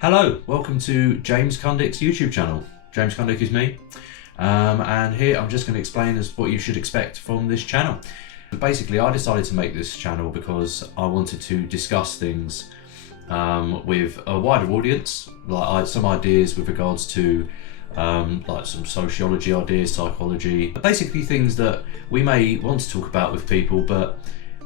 Hello, welcome to James Cundick's YouTube channel. James Cundick is me, and here I'm just going to explain what you should expect from this channel. Basically, I decided to make this channel because I wanted to discuss things with a wider audience, like some ideas with regards to like some sociology ideas, psychology, basically things that we may want to talk about with people, but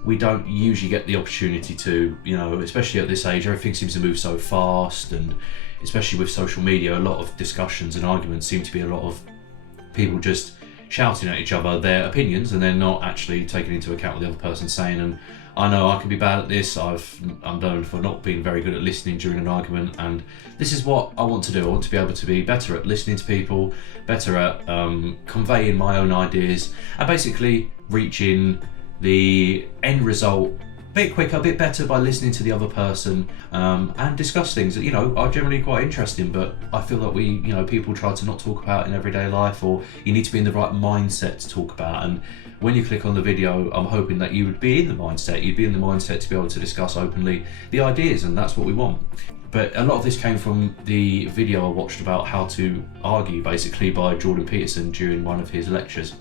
we don't usually get the opportunity to, especially at this age. Everything seems to move so fast, and especially with social media, a lot of discussions and arguments seem to be a lot of people just shouting at each other their opinions, and they're not actually taking into account what the other person's saying. And I know I can be bad at this. I'm known for not being very good at listening during an argument, and this is what I want to do. I want to be able to be better at listening to people, better at conveying my own ideas, and basically reaching the end result a bit quicker, a bit better by listening to the other person, and discuss things that are generally quite interesting, but I feel that people try to not talk about in everyday life, or you need to be in the right mindset to talk about. And when you click on the video, I'm hoping that you would be in the mindset. You'd be in the mindset to be able to discuss openly the ideas, and that's what we want. But a lot of this came from the video I watched about how to argue, basically, by Jordan Peterson during one of his lectures.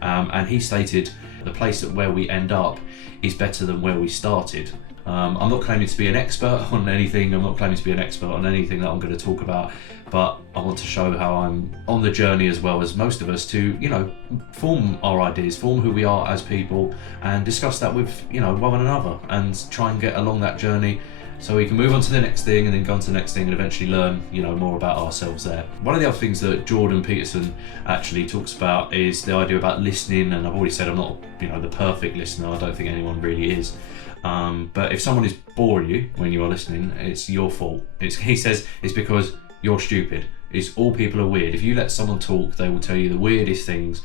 And he stated the place where we end up is better than where we started. I'm not claiming to be an expert on anything. I'm not claiming to be an expert on anything that I'm going to talk about, but I want to show how I'm on the journey, as well as most of us, to form our ideas, form who we are as people, and discuss that with one another, and try and get along that journey, so we can move on to the next thing, and then go on to the next thing, and eventually learn more about ourselves there. One of the other things that Jordan Peterson actually talks about is the idea about listening, and I've already said I'm not the perfect listener. I don't think anyone really is. But if someone is boring you when you are listening, it's your fault. He says it's because you're stupid. It's all people are weird. If you let someone talk, they will tell you the weirdest things,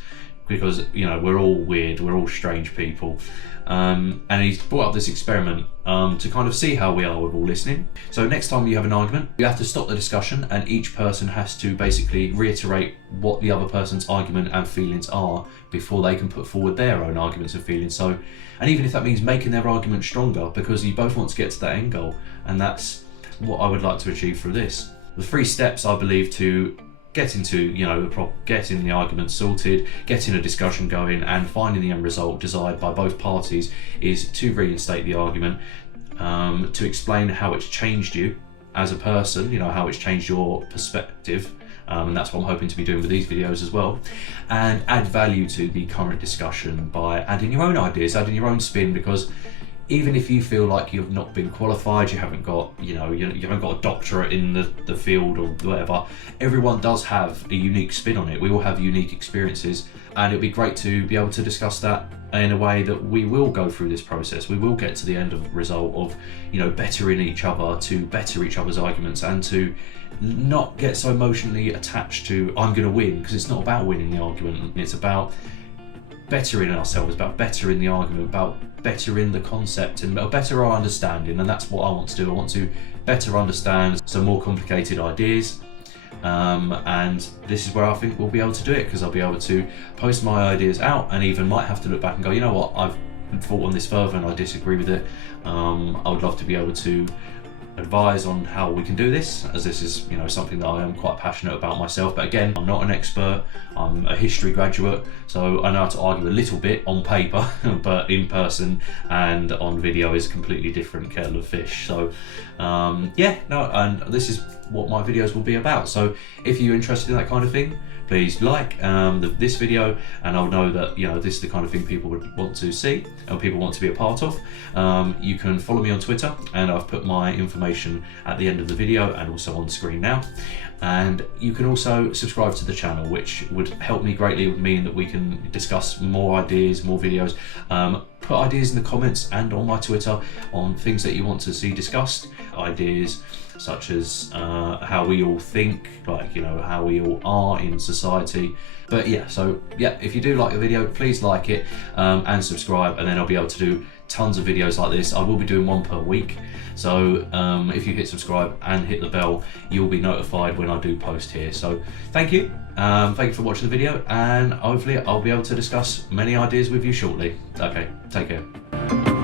because we're all weird, we're all strange people. And he's brought up this experiment to kind of see how we are with all listening. So next time you have an argument, you have to stop the discussion, and each person has to basically reiterate what the other person's argument and feelings are before they can put forward their own arguments and feelings. So, and even if that means making their argument stronger, because you both want to get to that end goal, and that's what I would like to achieve through this. The 3 steps, I believe, to getting the argument sorted, getting a discussion going, and finding the end result desired by both parties is to reinstate the argument, to explain how it's changed you as a person, how it's changed your perspective, and that's what I'm hoping to be doing with these videos as well, and add value to the current discussion by adding your own ideas, adding your own spin, because even if you feel like you've not been qualified, you haven't got, you haven't got a doctorate in the field or whatever, everyone does have a unique spin on it. We all have unique experiences, and it'd be great to be able to discuss that in a way that we will go through this process. We will get to the end of result of, bettering each other, to better each other's arguments, and to not get so emotionally attached to I'm going to win, because it's not about winning the argument. It's about bettering ourselves, about bettering the argument, about bettering the concept, and better our understanding. And that's what I want to do. I want to better understand some more complicated ideas, and this is where I think we'll be able to do it, because I'll be able to post my ideas out, and even might have to look back and go, you know what, I've thought on this further and I disagree with it. I would love to be able to advise on how we can do this, as this is something that I am quite passionate about myself. But again, I'm not an expert. I'm a history graduate, so I know how to argue a little bit on paper, but in person and on video is a completely different kettle of fish. So and this is what my videos will be about. So if you're interested in that kind of thing, please like this video, and I'll know that this is the kind of thing people would want to see and people want to be a part of. You can follow me on Twitter, and I've put my information at the end of the video and also on screen now. And you can also subscribe to the channel, which would help me greatly. It would mean that we can discuss more ideas, more videos. Put ideas in the comments and on my Twitter on things that you want to see discussed. Ideas such as how we all think, how we all are in society. But if you do like the video, please like it and subscribe, and then I'll be able to do tons of videos like this. I will be doing one per week, so if you hit subscribe and hit the bell, you'll be notified when I do post here. So thank you for watching the video, and hopefully I'll be able to discuss many ideas with you shortly. Okay, take care.